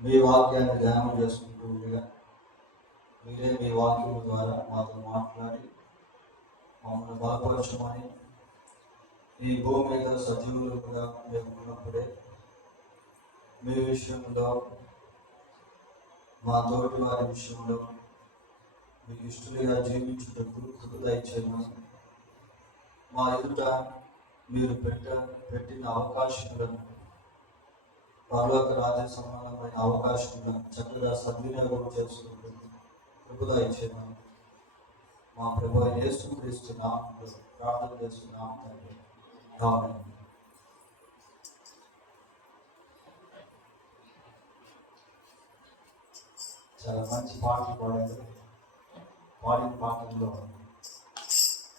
మీ వాక్యాన్ని ధ్యానం చేసుకుంటూ ఉండగా మీరే మీ వాక్యం ద్వారా మాతో మాట్లాడి మమ్మల్ని బలపరచమని, ఈ భూమి మీద సజీవులుగా మేము ఉన్నప్పుడే మీ విషయంలో, మా తోటి వారి విషయంలో మీకు ఇష్టలుగా జీవించుటకు కృప దయచేయమని, మా ఎదుట మీరు పెట్టిన అవకాశములను, పరలోక రాజ్య సమానమైన అవకాశములను చక్కగా సద్వినియోగం చేసుకుంటూ కృప దయచేయమని మా ప్రభువైన యేసుక్రీస్తు నామములో ప్రార్థన చేస్తున్నాం తండ్రి. ఆమేన్. చాలా మంచి పాటలు పాడారు. పాడిన పాటల్లో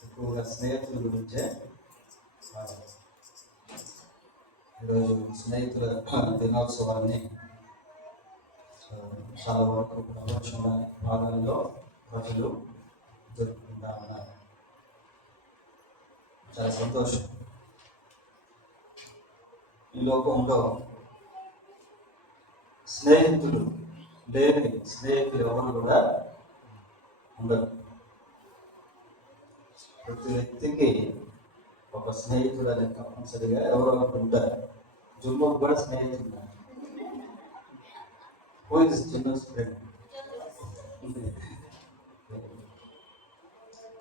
ఎక్కువగా స్నేహితుల గురించే పాడారు. ఈరోజు స్నేహితుల దినోత్సవాన్ని చాలా వరకు ప్రపంచంలోని భాగాల్లో ప్రజలు జరుపుకుంటా ఉన్నారు. చాలా సంతోషం. ఈ లోకంలో స్నేహితులు లేని స్నేహితులు ఎవరు కూడా ఉండరు. ప్రతి వ్యక్తికి ఒక స్నేహితుడు అనేది తప్పనిసరిగా ఎవరో ఒకరు ఉంటారు. జుమ్మకు కూడా స్నేహితుడు ఉన్నారు. చిన్న ఫ్రెండ్.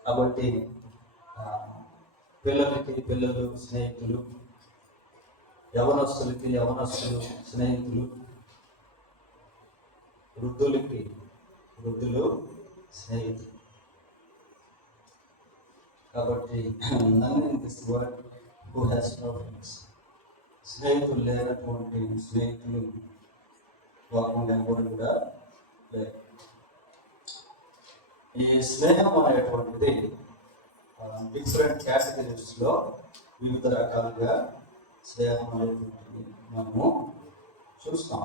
కాబట్టి పిల్లలకి పిల్లలు స్నేహితులు, యవనస్తులకి యవనస్తులు స్నేహితులు, వృద్ధులకి వృద్ధులు స్నేహితులు. కాబట్టి none in this world who has no friends. స్నేహితులు లేనటువంటి స్నేహితులు వాకుండా ఎవరు కూడా లేదు. ఈ స్నేహం అనేటువంటిది డిఫరెంట్ కేటగిరీస్లో వివిధ రకాలుగా స్నేహం అనేటువంటిది మనము చూస్తాం.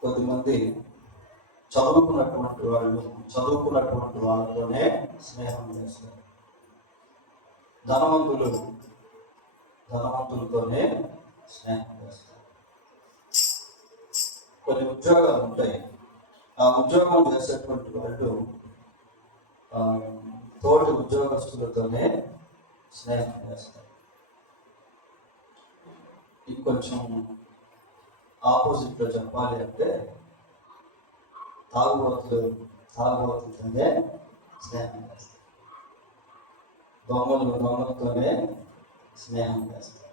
కొద్దిమంది చదువుకున్నటువంటి వాళ్ళతోనే స్నేహం చేస్తారు. ధనవంతులతోనే స్నేహం చేస్తారు. కొన్ని ఉద్యోగాలు ఉంటాయి. ఆ ఉద్యోగం చేసేటువంటి వాళ్ళు తోటి ఉద్యోగస్తులతోనే స్నేహం చేస్తారు. ఇంకొంచెం ఆపోజిట్లో చెప్పాలి అంటే తాగుబోతులతోనే స్నేహం చేస్తారు. దొంగలతోనే స్నేహం చేస్తారు.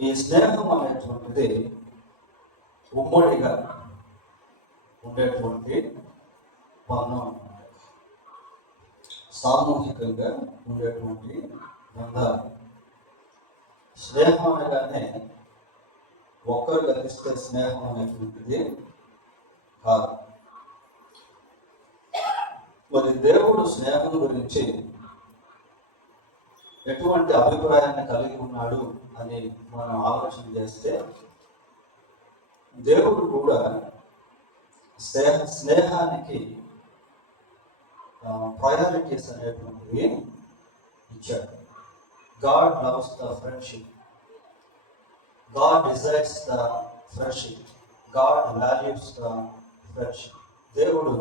ఈ స్నేహం అనేటువంటిది ఉమ్మడిగా ఉండేటువంటి బంధం, సామూహికంగా ఉండేటువంటి బంధాలు. స్నేహం అనగానే ఒక్కరు కలిస్తే స్నేహం అనేటువంటిది కాదు. మరి దేవుడు స్నేహం గురించి ఎటువంటి అభిప్రాయాన్ని కలిగి ఉన్నాడు అని మనం ఆలోచన చేస్తే, దేవుడు కూడా స్నేహానికి ప్రయారిటీస్ అనేటువంటివి ఇచ్చాడు. God loves the friendship, God desires the friendship, God values the friendship. దేవుడు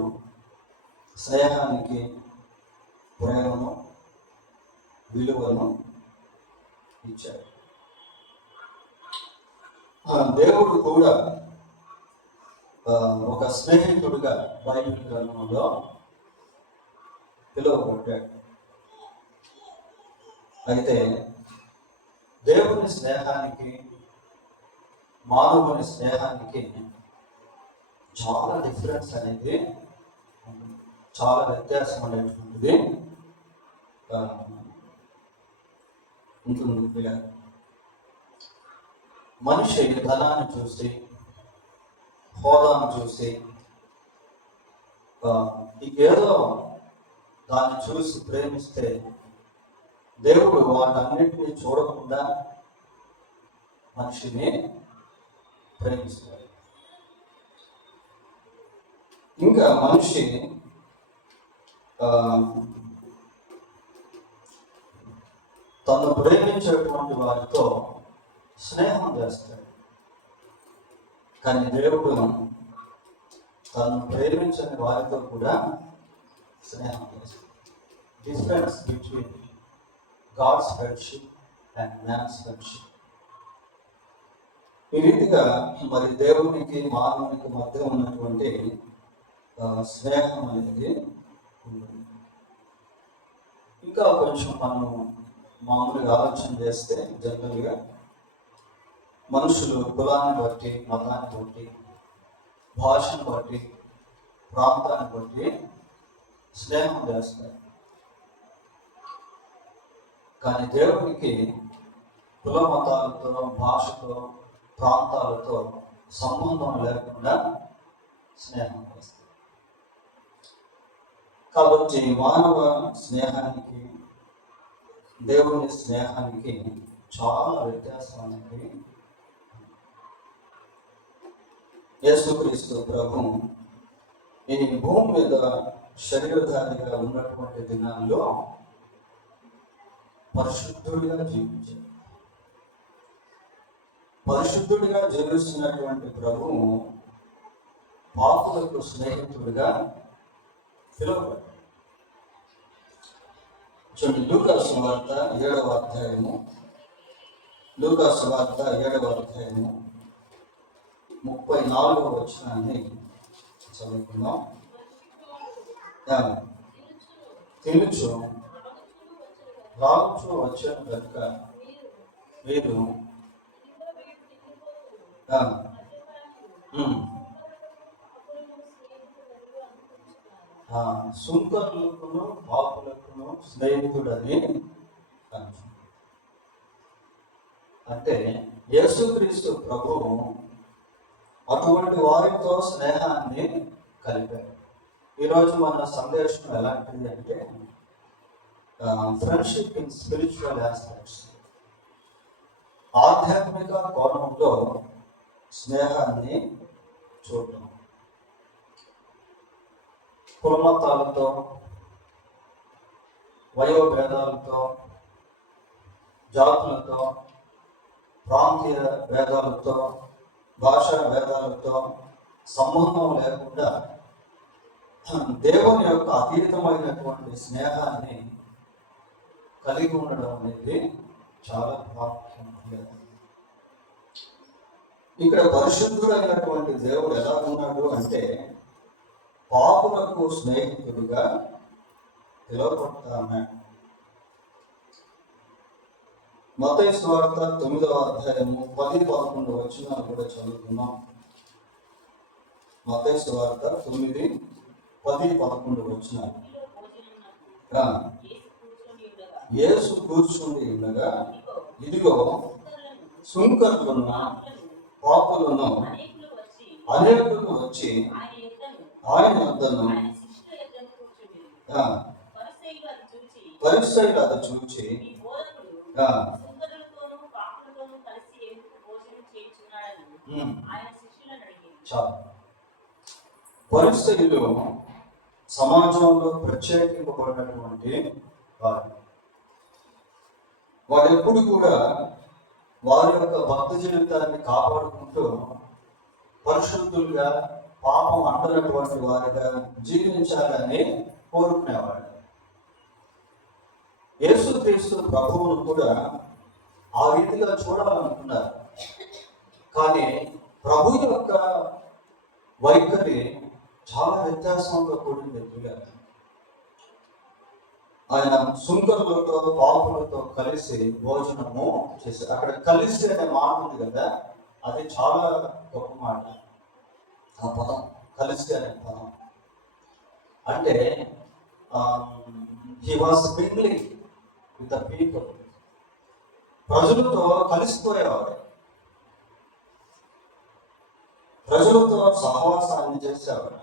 స్నేహానికి ప్రేమను, విలువను ఇచ్చాడు. దేవుడు కూడా ఒక స్నేహితుడిగా బైబిల్ గ్రంథంలో పిలువబడ్డాడు. అయితే దేవుని స్నేహానికి మానవుని స్నేహానికి చాలా డిఫరెన్స్ అనేది, చాలా వ్యత్యాసం అనేటువంటిది ఉంటుంది. మనిషి ధనాన్ని చూసి, హోదాను చూసి, ఏదో దాన్ని చూసి ప్రేమిస్తే, దేవుడు వాటన్నిటినీ చూడకుండా మనిషిని ప్రేమిస్తాడు. ఇంకా మనిషి తను ప్రేమించేటువంటి వారితో స్నేహం చేస్తాడు. కానీ దేవుడు తను ప్రేమించని వారితో కూడా స్నేహం చేస్తాడు. Difference between God's friendship and man's friendship. ఈ రీతిగా మరి దేవునికి మానవునికి మధ్య ఉన్నటువంటి స్నేహం అనేది ఉంటుంది. ఇంకా కొంచెం మనం మామూలుగా ఆలోచన చేస్తే జనరల్గా మనుషులు కులాన్ని బట్టి, మతాన్ని బట్టి, భాషను బట్టి, ప్రాంతాన్ని బట్టి స్నేహం చేస్తారు. కానీ దేవునికి కుల మతాలతో, భాషతో, ప్రాంతాలతో సంబంధం లేకుండా స్నేహం చేస్తారు. కాబట్టి మానవ స్నేహానికి దేవుని స్నేహానికి చాలా వ్యత్యాసం అనేది. యేసుక్రీస్తు ప్రభు ఈ భూమి మీద శరీరధారిగా ఉన్నటువంటి దినాల్లో పరిశుద్ధుడిగా జీవించాడు. పరిశుద్ధుడిగా జీవిస్తున్నటువంటి ప్రభువు పాపులకు స్నేహితుడిగా పిలువబడ్డాడు. చూడండి, లూకాసు సువార్త 7వ అధ్యాయము, లూకాసు సువార్త 7వ అధ్యాయము 34వ వచనాన్ని చదువుకుందాం. తినుచు రావచ్చు వచ్చాను కనుక మీరు సుంకరులకును పాపులకును స్నేహితుడని అంచు. అంటే యేసుక్రీస్తు ప్రభువు అటువంటి వారితో స్నేహాన్ని కలిపారు. ఈరోజు మన సందేశం ఎలాంటిది అంటే ఫ్రెండ్షిప్ ఇన్ స్పిరిచువల్ ఆస్పెక్ట్స్. ఆధ్యాత్మిక కోణంలో స్నేహాన్ని చూడటం. కులమతాలతో, వయోభేదాలతో, జాతులతో, ప్రాంతీయ భేదాలతో, భాషా భేదాలతో సంబంధం లేకుండా దేవుని యొక్క అతీతమైనటువంటి స్నేహాన్ని కలిగి ఉండడం అనేది చాలా ప్రాముఖ్యమైనది. ఇక్కడ పరిశుద్ధుడైనటువంటి దేవుడు ఎలా ఉన్నాడు అంటే పాపులకు స్నేహితుడిగా పిలువబడతాడు. మత్తయి సువార్త 9వ అధ్యాయము 10-11 వచనాలు కూడా చదువుతున్నాం. మత్తయి సువార్త 9:10-11 వచనాలు. యేసు కూర్చుండి ఉండగా ఇదిగో సుంకరులున్న పాపులను అనేకులు వచ్చి ఆయన వద్దను పరిసయ్యులు అది చూచి పరిసయ్యులు సమాజంలో ప్రత్యేకింపబడినటువంటి వారు ఎప్పుడు కూడా వారి యొక్క భక్తి జీవితాన్ని కాపాడుకుంటూ పరిశుద్ధులుగా, పాపం అంటనటువంటి వారిగా జీవించాలని కోరుకునేవాడు. యేసుక్రీస్తు ప్రభువును కూడా ఆ రీతిగా చూడాలనుకున్నారు. కానీ ప్రభు యొక్క వైఖరి చాలా వ్యత్యాసంతో కూడింది. ఆయన సుంకరులతో, పాపులతో కలిసి భోజనము చేశారు. అక్కడ కలిసి అనే మాట ఉంది కదా, అది చాలా గొప్ప మాట. ఆ పదం కలిసి అనే పదం అంటే he was mingling with the people. ప్రజలతో కలిసిపోయేవాడు, ప్రజలతో సహవాసాన్ని చేసేవాడు.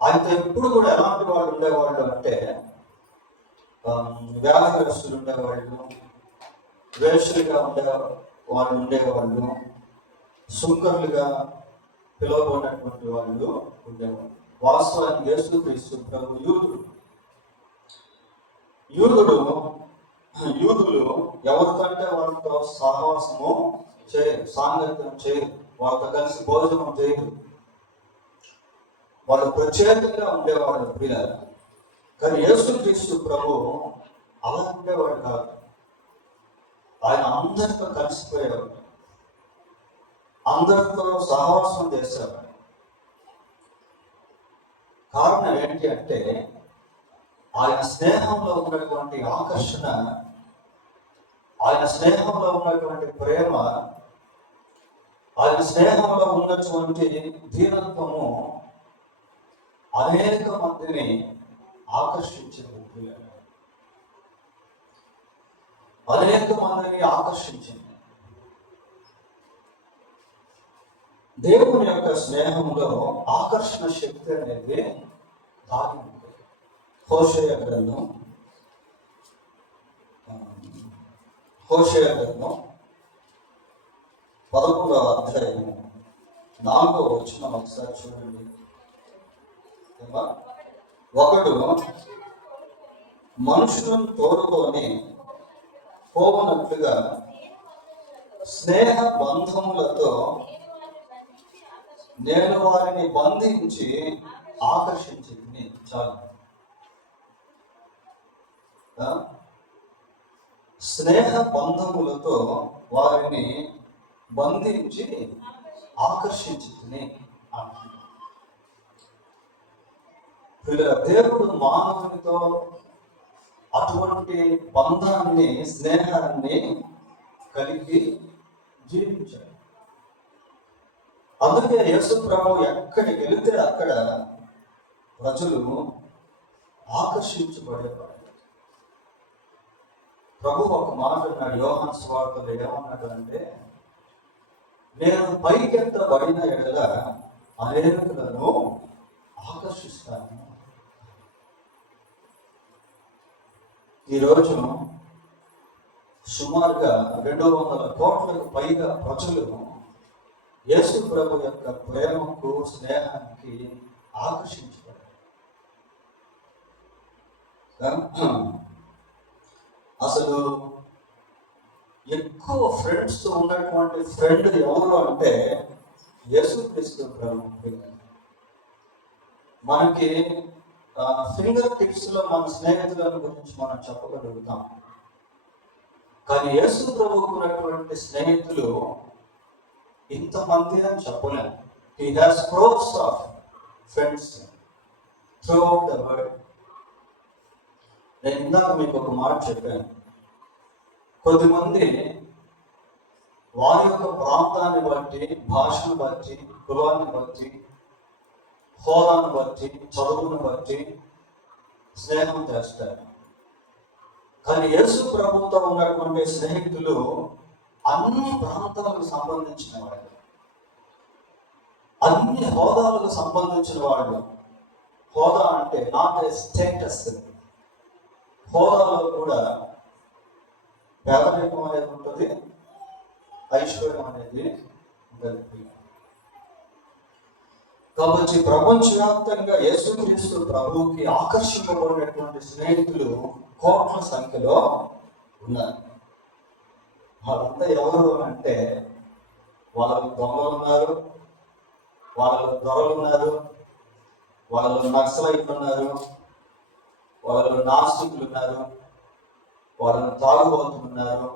ఆయనతో ఎప్పుడు కూడా ఎలాంటి వాళ్ళు ఉండేవాళ్ళు అంటే వ్యాధిగ్రస్తులు ఉండేవాళ్ళు, వేషలుగా వాళ్ళు ఉండేవాళ్ళు, సుంకరులుగా పిలువబడినటువంటి వాళ్ళు ఉండేవాళ్ళు. వాస్తవానికి యేసుక్రీస్తు ప్రభు యూదులు ఎవరికంటే వాళ్ళతో సహవాసము చేయరు, సాంగత్యం చేయరు, వాళ్ళతో కలిసి భోజనం చేయరు. వాళ్ళు ప్రత్యేకంగా ఉండేవాడు ప్రియులారా. కానీ యేసుక్రీస్తు ప్రభు అలా ఉండేవాడు కాదు. ఆయన అందరితో కలిసిపోయేవాడు, అందరితో సహవాసం చేసేవాడు. కారణం ఏంటి అంటే ఆయన స్నేహంలో ఉన్నటువంటి ఆకర్షణ, ఆయన స్నేహంలో ఉన్నటువంటి ప్రేమ, ఆయన స్నేహంలో ఉన్నటువంటి దీనత్వము అనేక మందిని ఆకర్షించింది. అనేక మందిని ఆకర్షించింది. దేవుని యొక్క స్నేహంలో ఆకర్షణ శక్తి అనేది దాగి ఉంది. హోషేయ గ్రంథం 11వ అధ్యాయం 4వ వచనం ఒకసారి చూడండి. ఒకడు మనుషులను తోడుకొని పోవనట్లుగా స్నేహ బంధములతో నేను వారిని బంధించి ఆకర్షించింది. చాలు. స్నేహ బంధములతో వారిని బంధించి ఆకర్షించింది. దేవుడు మానవునితో అటువంటి బంధాన్ని, స్నేహాన్ని కలిగి జీవించాడు. అందుకే యేసు ప్రభు ఎక్కడికి వెళితే అక్కడ ప్రజలు ఆకర్షించబడేవాడు. ప్రభు ఒక మాట అన్నాడు యోహాను సువార్తలో. ఏమన్నాడు అంటే, నేను పైకెత్తబడిన ఎడల అనేకులను ఆకర్షిస్తాను. ఈరోజు సుమారుగా 200 కోట్లకు పైగా ప్రజలు యేసు ప్రభు యొక్క ప్రేమకు, స్నేహానికి ఆకర్షించబడ్డారు. అసలు ఎక్కువ ఫ్రెండ్స్ ఉన్నటువంటి ఫ్రెండ్ ఎవరు అంటే యేసుక్రీస్తు ప్రభు. మనకి ఫింగర్ టిప్స్ లో మన స్నేహితులను గురించి మనం చెప్పగలుగుతాం. కానీ యేసు ప్రభువుకు ఉన్నటువంటి స్నేహితులు ఇంతమంది అని చెప్పలేము. He has crores of friends throughout the world. నేను ఇందాక మీకు ఒక మాట చెప్పాను. కొద్దిమంది వారి యొక్క ప్రాంతాన్ని బట్టి, భాషను బట్టి, కులాన్ని బట్టి, హోదాను బట్టి, చదువును బట్టి స్నేహం చేస్తారు. కానీ యేసు ప్రభుతో ఉన్నటువంటి స్నేహితులు అన్ని ప్రాంతాలకు సంబంధించిన వాళ్ళు, అన్ని హోదాలకు సంబంధించిన వాళ్ళు. హోదా అంటే నాట్ ఏ స్టేటస్. హోదాలో కూడా పేదరికం అనేది ఉంటుంది, ఐశ్వర్యం అనేది ఉంటుంది. కాబట్టి ప్రపంచవ్యాప్తంగా యేసుక్రీస్తు ప్రభువుకి ఆకర్షింపబడినటువంటి స్నేహితులు కోట్ల సంఖ్యలో ఉన్నారు. వాళ్ళంతా ఎవరు అంటే, వాళ్ళలో దొంగలు ఉన్నారు, వాళ్ళలో దొరలు ఉన్నారు, వాళ్ళలో నక్సలైట్లు ఉన్నారు, వాళ్ళలో నాస్తికులు ఉన్నారు, వాళ్ళలో తాగుబోతులు ఉన్నారు,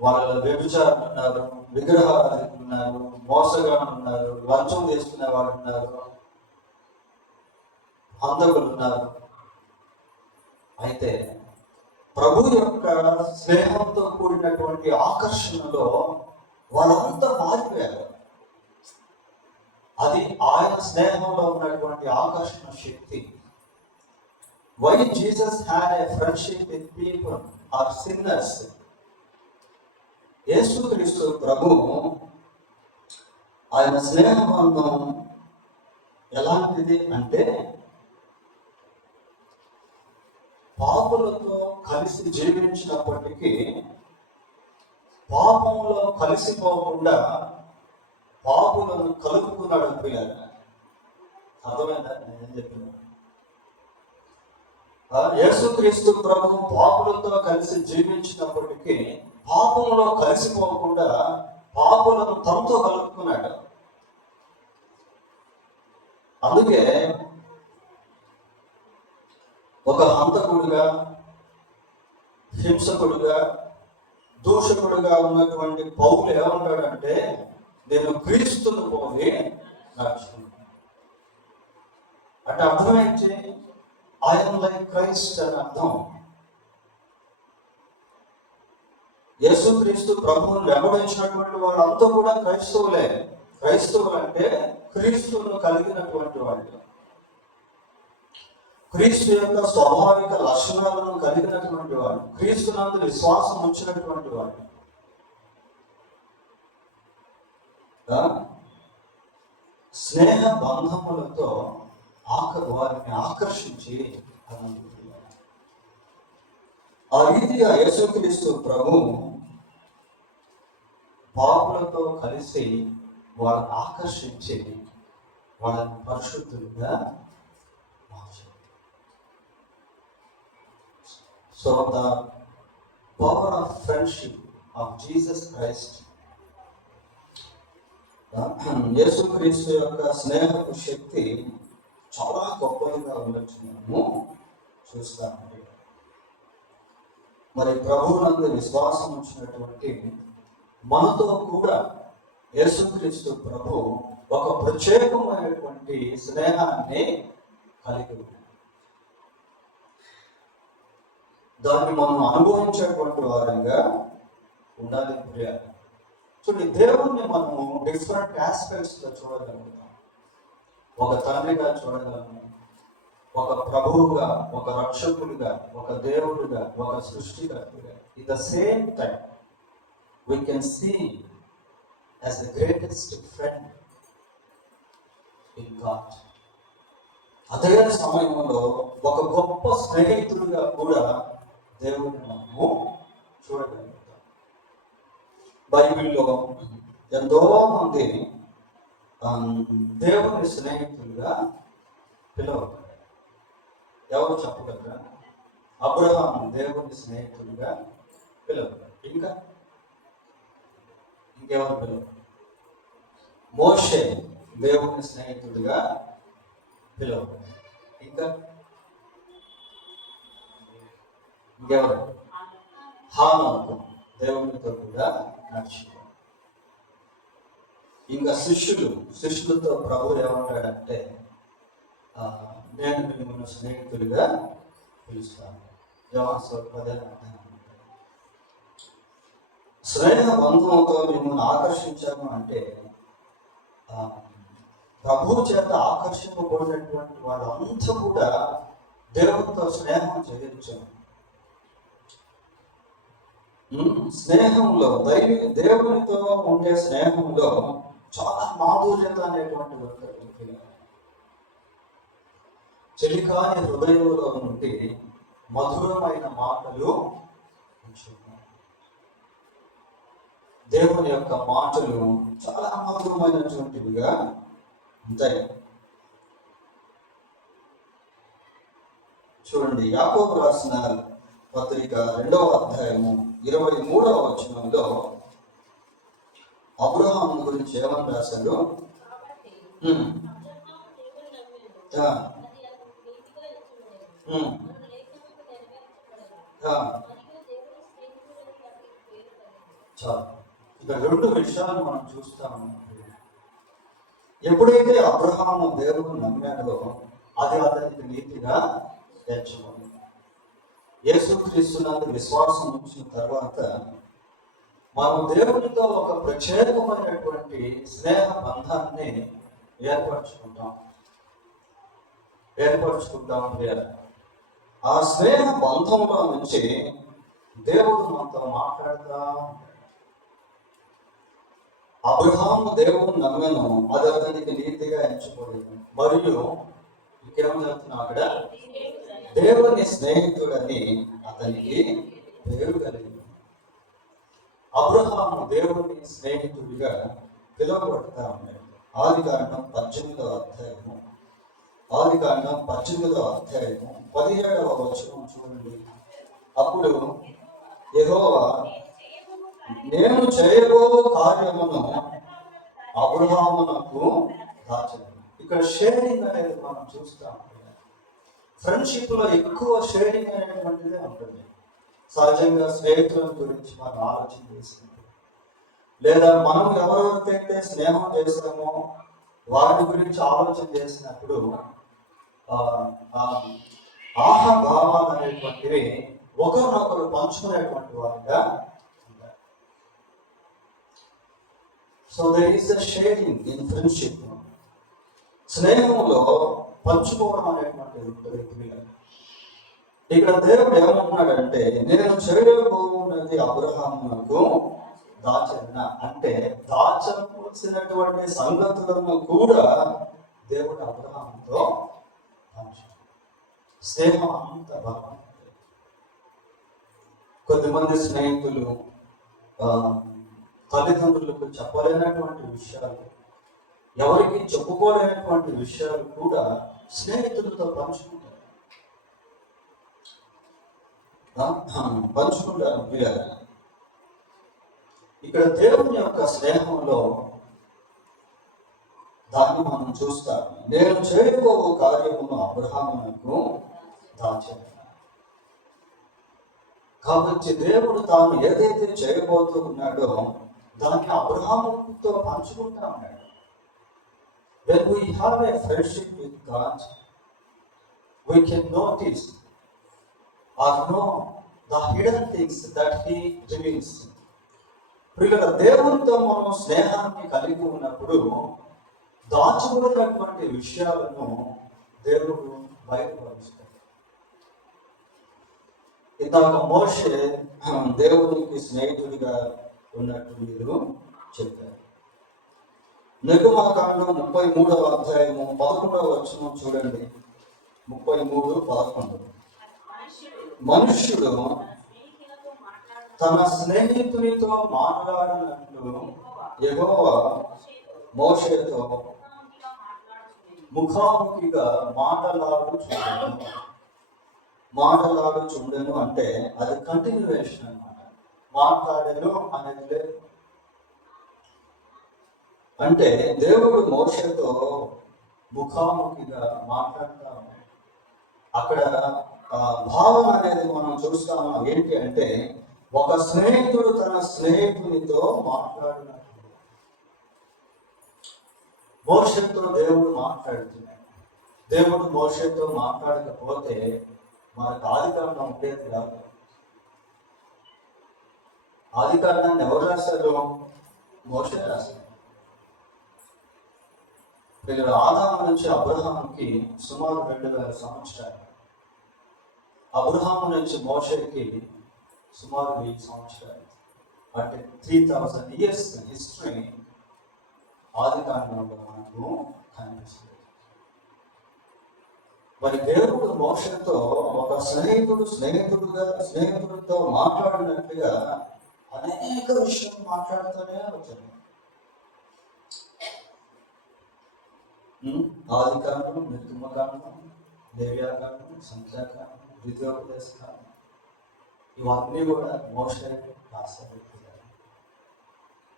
వాళ్ళలో వ్యభిచారులు ఉన్నారు, విగ్రహారాధికులు ఉన్నారు, మోసగాళ్ళు ఉన్నారు, లంచం తీసుకునే వాళ్ళు ఉన్నారు, హంతకులు ఉన్నారు. అయితే ప్రభు యొక్క స్నేహంతో కూడినటువంటి ఆకర్షణలో వాళ్ళంతా మారిపోయారు. అది ఆయన స్నేహంలో ఉన్నటువంటి ఆకర్షణ శక్తి. Why Jesus had a friendship with people or sinners? యేసుక్రీస్తు ప్రభు ఆయన స్నేహబంధం ఎలాంటిది అంటే, పాపులతో కలిసి జీవించినప్పటికీ పాపంలో కలిసిపోకుండా పాపులను కలుపుకున్నాడు పిల్లలు. అర్థమైందా నేను చెప్పిన? యేసుక్రీస్తు ప్రభు పాపులతో కలిసి జీవించినప్పటికీ పాపంలో కలిసిపోకుండా పాపులను తమతో కలుపుకున్నాడు. అందుకే ఒక హంతకుడిగా, హింసకుడిగా, దూషకుడిగా ఉన్నటువంటి పౌలు ఏమంటాడంటే, నేను క్రీస్తును పోలి నడుచుకున్నాను. అంటే అర్థమేంటి? ఐఎమ్ లైక్ క్రైస్ట్ అని అర్థం. యేసుక్రీస్తు ప్రభువును వెంబడించినటువంటి వాళ్ళంతా కూడా క్రైస్తవులే. క్రైస్తవులు అంటే క్రీస్తును కలిగినటువంటి వాళ్ళు, క్రీస్తు యొక్క స్వాభావిక లక్షణాలను కలిగినటువంటి వాళ్ళు, క్రీస్తునందు విశ్వాసం ఉంచినటువంటి వాళ్ళు. స్నేహ బంధములతో వారిని ఆకర్షించి ఆ రీతిగా యేసుక్రీస్తు ప్రభు పాపులతో కలిసి వాళ్ళని ఆకర్షించి వాళ్ళని పరిశుద్ధులుగా మార్చారు. So the power of friendship of Jesus Christ, యేసుక్రీస్తు యొక్క స్నేహపు శక్తి చాలా గొప్పగా ఉండొచ్చు మనము చూస్తామండి. మరి ప్రభువునందు విశ్వాసం ఉంచినటువంటి మనతో కూడా యేసుక్రీస్తు ప్రభు ఒక ప్రత్యేకమైనటువంటి స్నేహాన్ని కలిగి ఉంది. దాన్ని మనం అనుభవించేటువంటి వారంగా ఉండాలి. ప్రియాలి చూడండి, దేవుణ్ణి మనము డిఫరెంట్ ఆస్పెక్ట్స్ లో చూడగలుగుతాం. ఒక తండ్రిగా చూడగలము, ఒక ప్రభువుగా, ఒక రక్షకుడిగా, ఒక దేవుడిగా, ఒక సృష్టికర్తగా. At the same time we can see as the greatest friend in God. అదే సమయంలో ఒక గొప్ప స్నేహితుడిగా కూడా దేవుడిని మనము చూడగలుగుతాం. బైబిల్లో ఎంతో మంది దేవుని స్నేహితులుగా పిలవబడ్డారు. ఎవరు చెప్పగలరా? అబ్రహాము దేవుని స్నేహితుడిగా పిలవబడ్డాడు. ఇంకెవరు పిలవబడ్డారు? మోషే దేవుని స్నేహితుడిగా పిలవబడ్డాడు. ఇంకెవరు? హానోకు దేవునితో కూడా నడిచాడు. ఇంకా శిష్యులతో ప్రభు ఏమంటాడంటే, నేను మిమ్మల్ని స్నేహితుడిగా పిలుస్తాను. స్నేహ బంధంతో మిమ్మల్ని ఆకర్షించాను అంటే, ప్రభు చేత ఆకర్షింపబడినటువంటి వాళ్ళంతా కూడా దేవునితో స్నేహం చేయొచ్చు. స్నేహంలో దేవునితో ఉండే స్నేహంలో చాలా మాధుర్యత అనేటువంటి ఉంటుంది. చెలికాని హృదయంలో నుండి మధురమైన మాటలు దేవుని యొక్క మాటలు చాలా మధురమైనటువంటివిగా ఉంటాయి. చూడండి, యాకోబు రాసిన పత్రిక 2వ అధ్యాయము 23వ వచనంలో అబ్రహాము గురించి ఏమని రాశాడు? చాలు. ఇక్కడ 2 విషయాలు మనం చూస్తాము. ఎప్పుడైతే అబ్రహాము దేవుని నమ్మాడో అది అతనికి నీతిగా ఎంచబడింది. యేసుక్రీస్తునందు విశ్వాసం ఉంచిన తర్వాత మనం దేవునితో ఒక ప్రత్యేకమైనటువంటి స్నేహ బంధాన్ని ఏర్పరచుకుంటాం. ఆ స్నేహ బంధంలో నుంచి దేవుడు మనతో మాట్లాడుతా. అబ్రహాము దేవుని నమ్మను, అది అతనికి నీతిగా ఎంచబడింది. మరియు ఇంకేమో చెప్తున్నా, అక్కడ దేవుని స్నేహితుడని అతనికి పేరు కలిగింది. అబ్రహాము దేవుని స్నేహితుడిగా పిలువబడతా ఉన్నాడు. ఆదికాండం 18వ అధ్యాయము 17వ వచనం చూడండి. అప్పుడు యెహోవా నేను చేయబో కార్యమును అబ్రహామునకు దాచను. ఇక్కడ షేరింగ్ అనేది మనం చూస్తాం. ఫ్రెండ్షిప్ లో ఎక్కువ షేరింగ్ అనేటువంటిదే ఉంటుంది. సహజంగా స్నేహితుల గురించి మనం ఆలోచన చేసినప్పుడు, లేదా మనం ఎవరెవరికైతే స్నేహం చేస్తామో వారి గురించి ఆలోచన చేసినప్పుడు ఆహాభావాలు అనేటువంటివి ఒకరినొకరు పంచుకునేటువంటి వారిగా ఉంటారు. So there is the sharing in friendship. స్నేహంలో పంచుకోవడం అనేటువంటిది ఉంటుంది. ఇక్కడ దేవుడు ఏమంటున్నాడంటే, నేను చేయబోతున్నది అబ్రహామునకు దాచన అంటే, దాచవలసినటువంటి సంగతులను కూడా దేవుడు అబ్రహాముతో పంచాడు. స్నేహం అంత బలం. కొద్దిమంది స్నేహితులు తల్లిదండ్రులకు చెప్పలేనటువంటి విషయాలు, ఎవరికి చెప్పుకోలేనటువంటి విషయాలు కూడా స్నేహితులతో పంచుకుంటారు. ఇక్కడ దేవుని యొక్క స్నేహంలో దాన్ని మనం చూస్తాం. నేను చేయబో కార్యమును అబ్రహామునకు దాచాను. కాబట్టి దేవుడు తాను ఏదైతే చేయబోతూ ఉన్నాడో దాన్ని అబ్రహాముతో పంచుకుంటా ఉన్నాడు. When we have a friendship with God, we can notice or know the hidden things that He reveals. ప్రియుల దేవునితో మనం స్నేహాన్ని కలిగి ఉన్నప్పుడు దాచుకున్నటువంటి విషయాలను దేవుడు బయటపరుస్తాడు. ఇందాక మోషే దేవునికి స్నేహితుడిగా ఉన్నట్టు మీరు చెప్పారు. నిర్గమకాండం 33వ అధ్యాయము 11వ వచనం చూడండి. 33:11. మనుష్యుడు తన స్నేహితునితో మాట్లాడినట్లు యెహోవా మోషేతో ముఖాముఖిగా మాటలాడుచుండెను అంటే అది కంటిన్యూవేషన్ అన్నమాట. మాట్లాడేను అనేది లేదు. అంటే దేవుడు మోషేతో ముఖాముఖిగా మాట్లాడుతూ ఉన్నాడు. అక్కడ భావన అనేది మనం చూస్తాము. ఏంటి అంటే, ఒక స్నేహితుడు తన స్నేహితునితో మాట్లాడినట్లు మోషేతో దేవుడు మాట్లాడుతున్నాడు. దేవుడు మోషేతో మాట్లాడకపోతే మనకు ఆదికాండం ఉండేది కాదు. ఆదికాండాన్ని ఎవరు రాశారు? మోషే రాశారు. వీళ్ళు ఆదాము నుంచి అబ్రహాముకి సుమారు 2000 సంవత్సరాలు, అబ్రహాము నుంచి మోషేకి సుమారు 1000 సంవత్సరాలు, అంటే 3000 years హిస్టరీ ఆదికాండంలో మనకు కనిపిస్తుంది. మరి దేవుడు మోషేతో ఒక స్నేహితుడితో మాట్లాడినట్లుగా అనేక విషయాలు మాట్లాడుతూనే వచ్చాడు. ఆదికాండం, నిర్గమకాండం, లేవ్యాకాండం, సంఖ్యాకాండం, ద్వితీయోపదేశకాండం, ఇవన్నీ కూడా మోషే రాశాడు.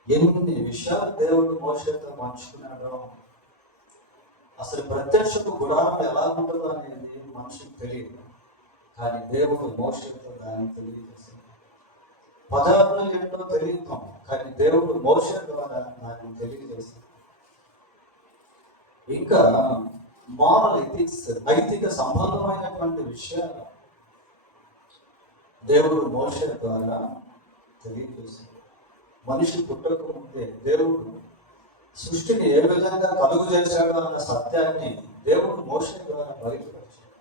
ఎన్ని విషయాలు దేవుడు మోషేతో పంచుకున్నాడో, అసలు ప్రత్యక్షపు గుడారం ఎలా ఉంటుందో అనేది మనిషికి తెలియదు. కానీ దేవుడు మోషేతో దాన్ని తెలియజేశాడు. పదార్థాలు ఏంటో తెలియదు, కానీ దేవుడు మోషే ద్వారా దాన్ని తెలియజేశాడు. ఇంకా మారల్ ఎథిక్స్, నైతిక సంబంధమైనటువంటి విషయాలు దేవుడు మోషే ద్వారా తెలియజేశాడు. మనిషి పుట్టక ముందే దేవుడు సృష్టిని ఏ విధంగా కలుగు చేశాడో అన్న సత్యాన్ని దేవుడు మోషే ద్వారా బయటపరిచాడు.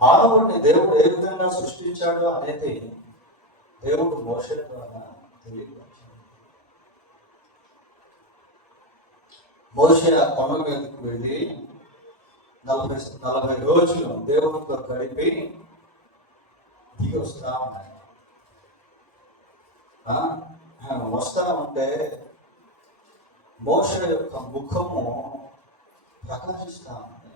మానవుడిని దేవుడు ఏ విధంగా సృష్టించాడో అనేది దేవుడు మోషే ద్వారా తెలియపరిచాడు. మోషే ఆ కొండ మీదకు వెళ్ళి 40 రోజులు దేవుడితో గడిపి దిగి వస్తా ఉన్నాడు. వస్తా ఉంటే మోషే యొక్క ముఖము ప్రకాశిస్తా ఉంది.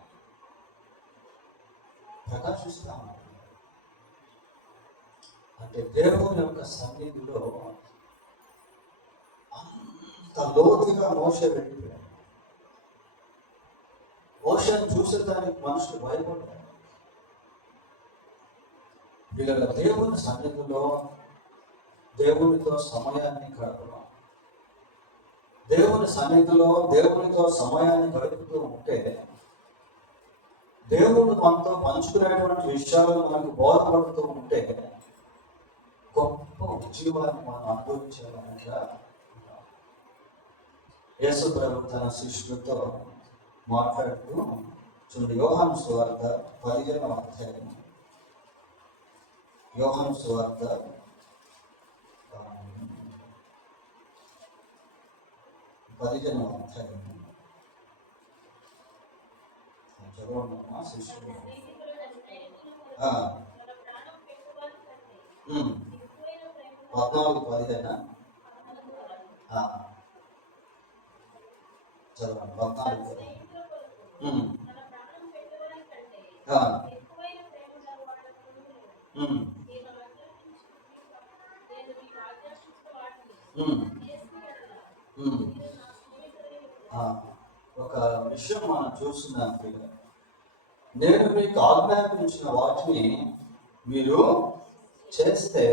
అంటే దేవుని యొక్క సన్నిధిలో లోతుగా మోషే వెళ్ళిపోయాడు. మోషేను చూసేదానికి మనుషులు భయపడ్డారు. వీళ్ళ దేవుని సన్నిధిలో దేవునితో సమయాన్ని గడపడం, దేవుని సన్నిధిలో దేవునితో సమయాన్ని గడుపుతూ ఉంటే దేవుడు మనతో పంచుకునేటువంటి విషయాలు మనకు బోధపడుతూ ఉంటే గొప్ప ఉద్యోగాన్ని మనం అనుభవించాలనగా యేసు ప్రభు తన శిష్యులతో మాట్లాడుతూ చూడండి, యోహాను సువార్త 15వ అధ్యాయం. యోహాను సువార్త 15వ అధ్యాయం. చదవమ్మా శిష్యులు. 14:15 చదవండి. 14. ఒక విషయం మనం చూస్తున్నాం. నేను మీకు ఆజ్ఞాపించిన వాటిని మీరు చేస్తే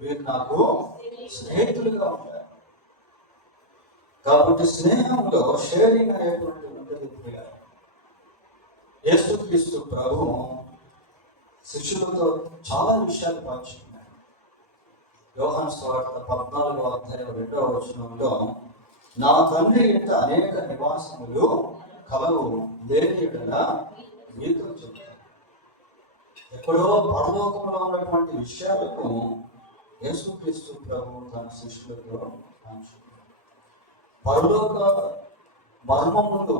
మీరు నాకు స్నేహితులుగా ఉంటారు. కాబట్టి స్నేహంలో షేరింగ్ అనేటువంటి ఉంటుంది. యేసుక్రీస్తు ప్రభు శిష్యులతో చాలా విషయాలు పంచుకున్నాడు. యోహాను సువార్త 14వ అధ్యాయం 2వ వచనంలో, నా తండ్రి ఇంట అనేక నివాసములు కలవు, లేని యెడల మీతో చెప్తాను. ఎక్కడో పరలోకంలో ఉన్నటువంటి విషయాలను యేసుక్రీస్తు ప్రభు తన శిష్యులతో పంచుకున్నాడు. పరలోక మర్మములు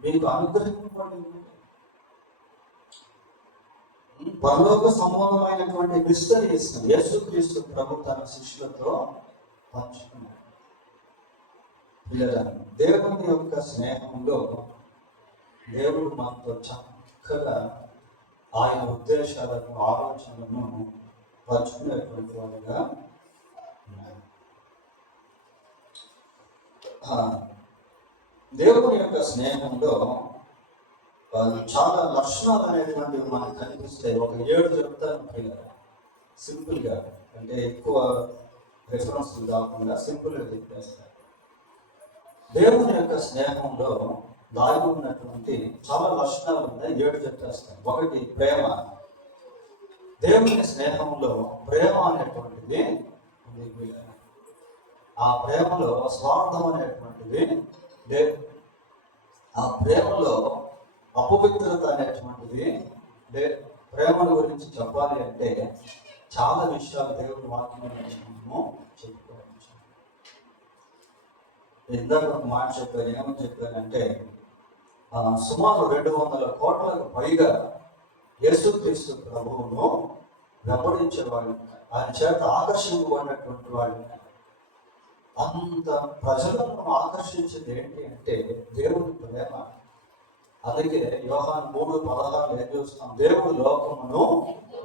మీకు అనుగ్రహింపబడింది. పరలోక సంబంధమైనటువంటి మిస్టరీస్ యేసుక్రీస్తు ప్రభు తన శిష్యులతో పంచుకున్నాడు. దేవుని యొక్క స్నేహంలో దేవుడు మనతో చక్కగా ఆయన ఉద్దేశాలను, ఆలోచనలను పంచుకునేటువంటి వాడిగా ఉన్నారు. దేవుని యొక్క స్నేహంలో చాలా లక్షణాలు అనేటువంటివి మనకు కనిపిస్తాయి. ఒక 7 చెప్తాను సింపుల్గా, అంటే ఎక్కువ రెఫరెన్స్ కాకుండా సింపుల్గా చెప్పేస్తాను. దేవుని యొక్క స్నేహంలో దాగి ఉన్నటువంటి చాలా లక్షణాలు ఉన్నాయి. 7 చెప్పేస్తాను. 1, ప్రేమ. దేవుని స్నేహంలో ప్రేమ అనేటువంటిది ఉంది. ఆ ప్రేమలో స్వార్థం అనేటువంటిది లేదు. ఆ ప్రేమలో అపవిత్రత అనేటువంటిది లేదు. ప్రేమను గురించి చెప్పాలి అంటే చాలా విషయాలు దేవుని వాక్యం మనము చెప్పుకోవచ్చు. ఇందాక ఒక మాట చెప్పాను. ఏమని చెప్పానంటే సుమారు 200 కోట్లకు పైగా యేసుక్రీస్తు ప్రభువును వెంబడించేవాళ్ళు, ఆయన చేత ఆకర్షింపబడినటువంటి వాళ్ళు. అంత ప్రజలను ఆకర్షించేది ఏంటి అంటే దేవుని ప్రేమ. అందుకే యోహాను 3:16 ఏం చూస్తాం? దేవుడు లోకమును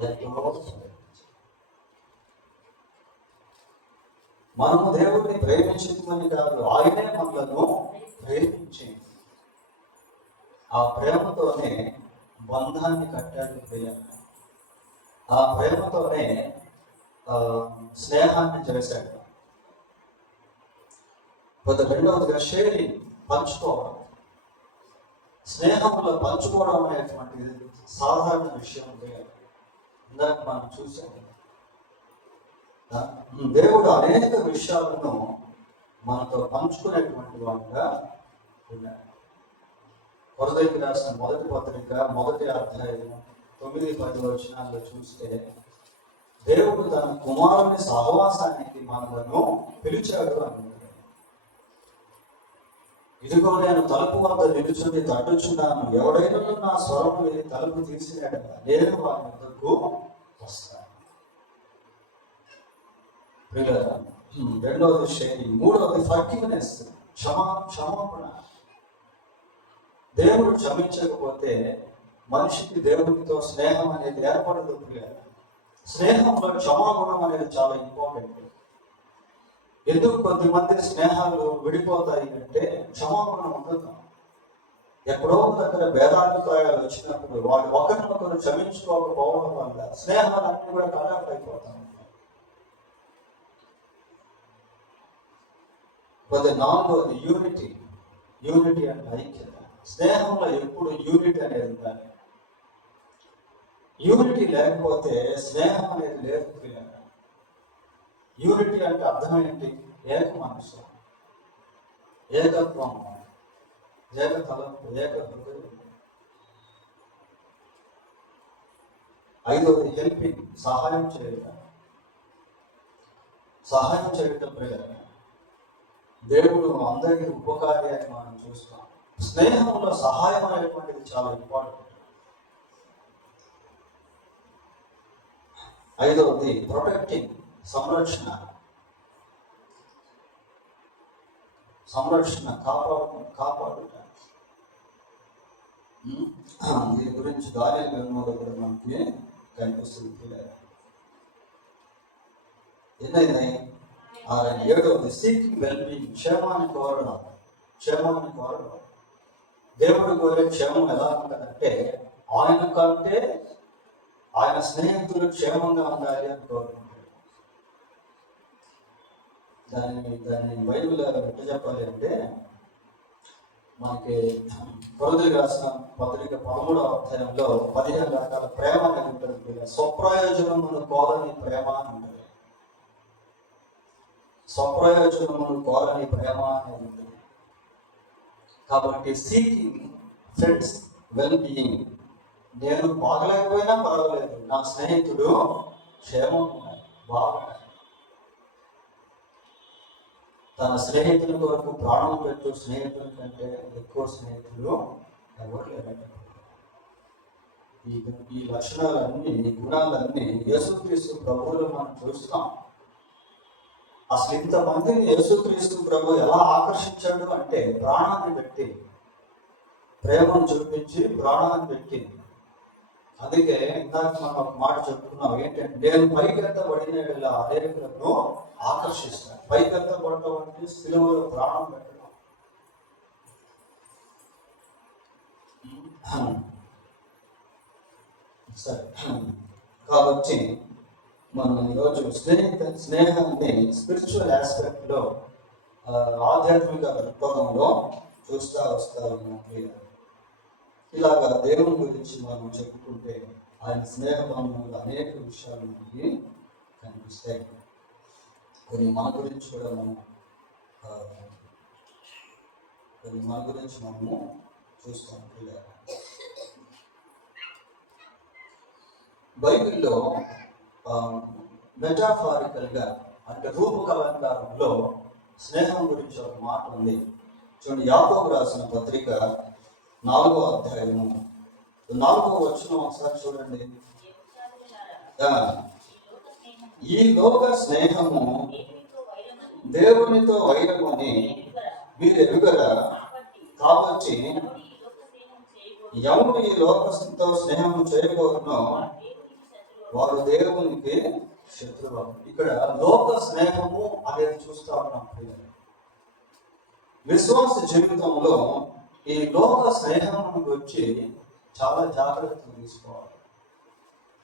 ఎంతో మనము దేవుడిని ప్రేమించమని కాదు, ఆయనే మనలను ప్రేమించి ఆ ప్రేమతోనే బంధాన్ని కట్టాడు ప్రియ. ఆ ప్రేమతోనే స్నేహాన్ని చేశాడు. 2వదిగా షేరింగ్, పంచుకోవడం. స్నేహంలో పంచుకోవడం అనేటువంటిది సాధారణ విషయం లేదు. ఇందాక మనం చూసాము, దేవుడు అనేక విషయాలను మనతో పంచుకునేటువంటి వాడుగా ఉన్నాడు. కొరింథీయులకు రాసిన 1వ పత్రిక 1వ అధ్యాయం 9-10 వచనాల్లో చూస్తే దేవుడు తన కుమారుని సహవాసానికి మనలను పిలిచాడు అని. ఇదిగో నేను తలుపు వద్ద నిలుచుని తట్టుచున్నాను, ఎవడైనా నా స్వరము విని తలుపు తీసినాడు, నేను వారి వద్దకు వస్తాను. 2వది షేరింగ్. 3వది ఫర్గివ్నెస్, క్షమాపణ. దేవుడు క్షమించకపోతే మనిషికి దేవుడితో స్నేహం అనేది ఏర్పడదు. స్నేహంలో క్షమాగుణం అనేది చాలా ఇంపార్టెంట్. ఎందుకు కొద్దిమంది స్నేహాలు విడిపోతాయి అంటే క్షమాపణ ఉండదు. ఎక్కడో దగ్గర భేదాభిప్రాయాలు వచ్చినప్పుడు వాళ్ళు ఒకరినొకరు క్షమించుకోకపోవడం వల్ల స్నేహాలన్నీ కూడా కటాఫ్ అయిపోతాయి. నాలుగోది యూనిటీ అంటే ఐక్యత. స్నేహంలో ఎప్పుడు యూనిటీ అనేది ఉండాలి. యూనిటీ లేకపోతే స్నేహం అనేది లేదు. యూనిటీ అంటే అర్థం ఏంటి? ఏక మనసు, ఏకత్వం, ఏక తలంపు, ఏక హృదయం. ఐదవది హెల్పింగ్, సహాయం చేయటం. దేవుడు అందరికీ ఉపకారి అని మనం చూస్తాం. స్నేహంలో సహాయం అనేటువంటిది చాలా ఇంపార్టెంట్. ఐదవది ప్రొటెక్టింగ్, సంరక్షణ కాపాడుట. దీని గురించి దానియేలు గ్రంథంలో కూడా మనకి కనిపిస్తుంది. ఎన్నైనాయి? ఏడవది సీకింగ్ వెల్బీయింగ్, క్షేమాన్ని కోరడం. దేవుడు కోరే క్షేమం ఎలా ఉంటుందంటే ఆయన కంటే ఆయన స్నేహితులు క్షేమంగా ఉండాలి అని కోరుకుంటాడు. దాన్ని బైబిల్ ఎట్లా చెప్పాలి అంటే మనకి కొరింథీయులకు రాసిన పత్రిక 13వ అధ్యాయంలో 15 రకాల ప్రేమ అనేది ఉంటుంది. స్వప్రయోజనమును కోరని ప్రేమ అని ఉంటుంది. అనేది. కాబట్టి సీకింగ్ ఫ్రెండ్స్ వెల్ బీయింగ్, నేను బాగలేకపోయినా పర్వాలేదు, నా స్నేహితుడు క్షేమం బాగున్నాడు. తన స్నేహితుల కొరకు ప్రాణం పెట్టు స్నేహితుల కంటే ఎక్కువ స్నేహితులు ఎవరు లేరండి. ఈ లక్షణాలన్నీ, ఈ గుణాలన్నీ యేసుక్రీస్తు ప్రభువులో మనం చూస్తాం. అసలు ఇంతమందిని యేసుక్రీస్తు ప్రభు ఎలా ఆకర్షించాడు అంటే ప్రాణాన్ని పెట్టి, ప్రేమను చూపించి ప్రాణాన్ని పెట్టి. అందుకే ఇందాక మనం ఒక మాట చెప్పుకున్నాం ఏంటంటే, నేను పైకెత్తబడిన అనేకులను ఆకర్షిస్తాను. పైకెత్తబడటం అంటే సిలువలో ప్రాణం పెట్టడం. సరే, కాబట్టి మనం ఈరోజు స్నేహాన్ని స్పిరిచువల్ ఆస్పెక్ట్ లో, ఆధ్యాత్మిక దృక్పథంలో చూస్తా ఉన్నాం. ఇలాగా దేవుని గురించి మనం చెప్పుకుంటే ఆయన స్నేహబంధంలో అనేక విషయాలు మనకి కనిపిస్తాయి. కొన్ని మన గురించి కూడా మనము చూస్తాం. బైబిల్లో మెటాఫారికల్గా అంటే రూపకలంకారంలో స్నేహం గురించి ఒక మాట ఉంది. చూడండి, యాకోబు రాసిన పత్రిక 4వ అధ్యాయము 4వ వచనం ఒకసారి చూడండి. ఈ లోక స్నేహము దేవునితో వైరము అని మీరు ఎరుగరా, కాబట్టి ఎవరు ఈ లోకంతో స్నేహము చేయకూడనో వారు దేవునికి శత్రువు. ఇక్కడ లోక స్నేహము అనేది చూస్తా ఉన్నాం. విశ్వాస జీవితంలో ఈ లోక స్నేహం గురించి చాలా జాగ్రత్తలు తీసుకోవాలి.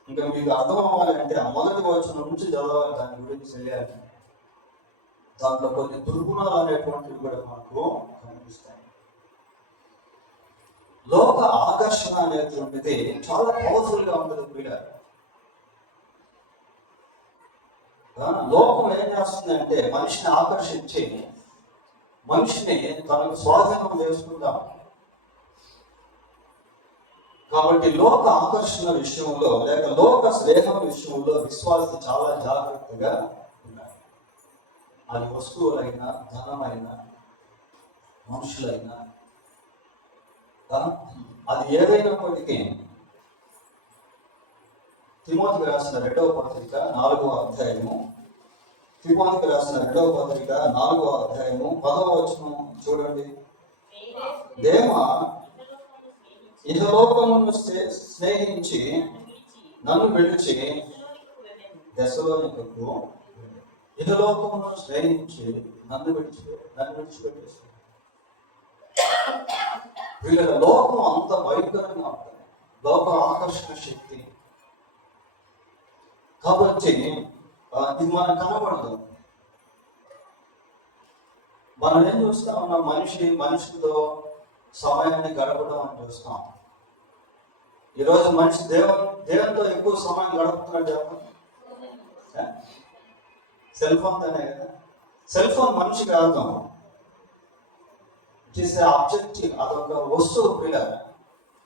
ఇంకా మీకు అర్థం అవ్వాలంటే ఆ మొదటి వచనం నుంచి చదవాలి, దాని గురించి తెలియాలి. దాంట్లో కొన్ని దుర్గుణాలు అనేటువంటివి కూడా మనకు కనిపిస్తాయి. లోక ఆకర్షణ అనేటువంటిది చాలా పవర్ఫుల్ గా ఉంటుంది. లోకం ఏం చేస్తుందంటే మనిషిని ఆకర్షించి మనిషిని తనకు స్వాధీనం చేసుకుందాం. కాబట్టి లోక ఆకర్షణ విషయంలో లేక లోక స్నేహం విషయంలో విశ్వాసి చాలా జాగ్రత్తగా ఉండాలి. అది వస్తువులైనా, ధనమైనా, మనుషులైనా, అది ఏదైనప్పటికీ తిమోతికి రాసిన 2వ పత్రిక 4వ అధ్యాయము 10వ వచనం చూడండి. దేమా ఇహలోకమును స్నేహించి నన్ను విడిచి దెస్సలోనికకు. ఇహలోకమును స్నేహించి నన్ను విడిచిపెట్టేసి వీళ్ళ లోకం అంత భయంకరంగా ఉంటుంది, లోక ఆకర్షణ శక్తి. కాబట్టి ఇది మనకు కనబడదు. మనం ఏం చూస్తా ఉన్నాం? మనిషితో సమయాన్ని గడపడం అని చూస్తాం. ఈరోజు మనిషి దేవునితో ఎక్కువ సమయం గడుపుతున్నాడు చెప్పండి. సెల్ ఫోన్తోనే కదా. సెల్ ఫోన్ మనిషి కాదు, ఇట్ ఈస్ ఆబ్జెక్టివ్, అదొక వస్తువు పిల్లలు.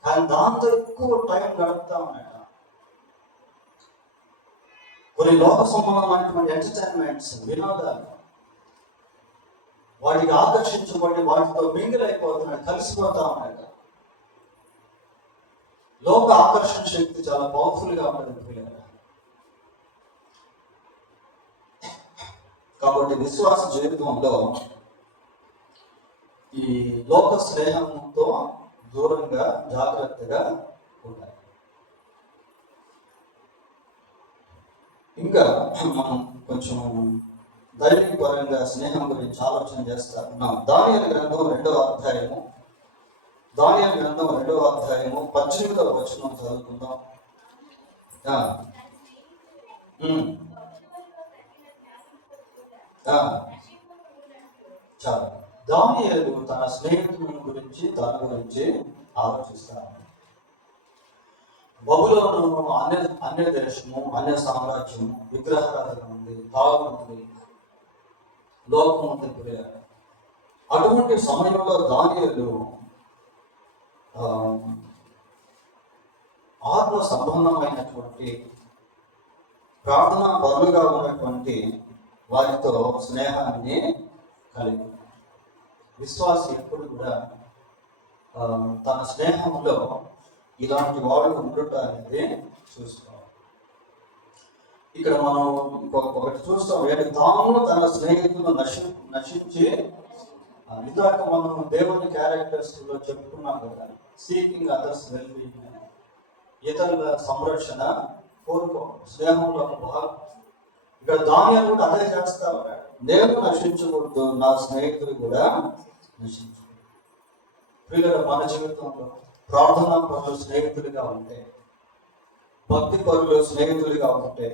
కానీ దాంతో ఎక్కువ టైం గడుపుతా ఉన్నాడు. కొన్ని లోక సంబంధమైనటువంటి ఎంటర్టైన్మెంట్స్, వినోదాలు, వాటికి ఆకర్షించబడి వాటితో మింగిల్ అయిపోతున్నాడు, కలిసిపోతా ఉన్నాడు. లోక ఆకర్షణ శక్తి చాలా పవర్ఫుల్ గా ఉంటుంది పిల్లలు. కాబట్టి విశ్వాస జీవితంలో ఈ లోక స్నేహంతో దూరంగా జాగ్రత్తగా ఉండాలి. ఇంకా మనం కొంచెం దైవిక పరంగా స్నేహం గురించి ఆలోచన చేస్తా ఉన్నాం. దానియేలు గ్రంథం 2వ అధ్యాయము 18వ వచనం చదువుకుందాం. చాలు. దానియేలు తన స్నేహితుల గురించి ఆలోచిస్తాడు. బబులోను అన్య దేశము, అన్య సామ్రాజ్యము, విగ్రహారాధన ఉంది, తాగు ఉంది, లోకం ఉంది. అటువంటి సమయంలో దానియేలు ఆత్మ సంబంధమైనటువంటి ప్రార్థనా పరులుగా ఉన్నటువంటి వారితో స్నేహాన్ని కలిగి, విశ్వాసి ఎప్పుడు కూడా తన స్నేహంలో ఇలాంటి వాడు ఉండటం అనేది చూసుకోవాలి. ఇక్కడ మనం ఒకటి చూస్తాం, తాను తన స్నేహితులను నశించి, ఇందాక మనం దేవుని క్యారెక్టర్స్ లో చెప్పుకున్నాం కదా, సీకింగ్ అదర్స్ వెల్బీయింగ్, ఇతరుల సంరక్షణ కోరుకో, స్నేహంలో ఒక భాగం. ఇక్కడ దానియేలు కూడా అదే చేస్తా ఉన్నాడు. నేను నశించకూడదు, నా స్నేహితులు కూడా నశించకూడదు. ప్రియుల మన జీవితంలో ప్రార్థనా పరులు స్నేహితులుగా ఉంటే, భక్తి పరులు స్నేహితులుగా ఉంటే,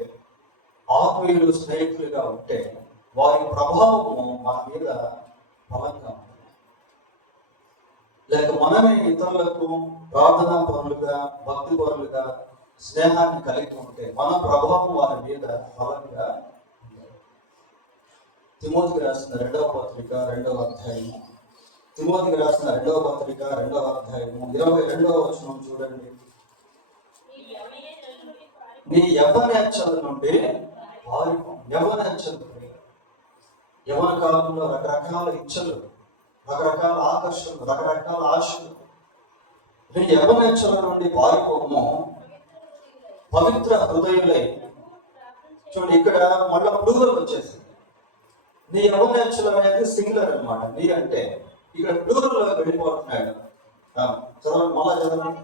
ఆత్మీయులు స్నేహితులుగా ఉంటే, వారి ప్రభావము మన మీద బలంగా ఉంటుంది. లేక మనమే ఇతరులకు ప్రార్థనా పరులుగా, భక్తి పరులుగా స్నేహాన్ని కలిగి ఉంటే మన ప్రభావం వారి మీద బలంగా ఉంటుంది. తిమోతికి రాసిన 2వ పత్రిక 2వ అధ్యాయము, 22వ వచనం చూడండి. నీ యవ్వనేచ్ఛల నుండి పారిపో. యవ్వన కాలంలో రకరకాల ఇచ్చలు, రకరకాల ఆకర్షణలు, రకరకాల ఆశలు. నీ యవ్వనేచ్ఛల నుండి పారిపోము, పవిత్ర హృదయులై. చూడండి, ఇక్కడ మళ్ళీ ప్లూరల్ వచ్చేసి నీ యవ్వనేచ్ఛలు అనేది సింగులర్ అన్నమాట. నీ అంటే ఇక్కడ ప్లూరల్ వెళ్ళిపోతున్నాడు. చదవండి, మళ్ళా చదవండి.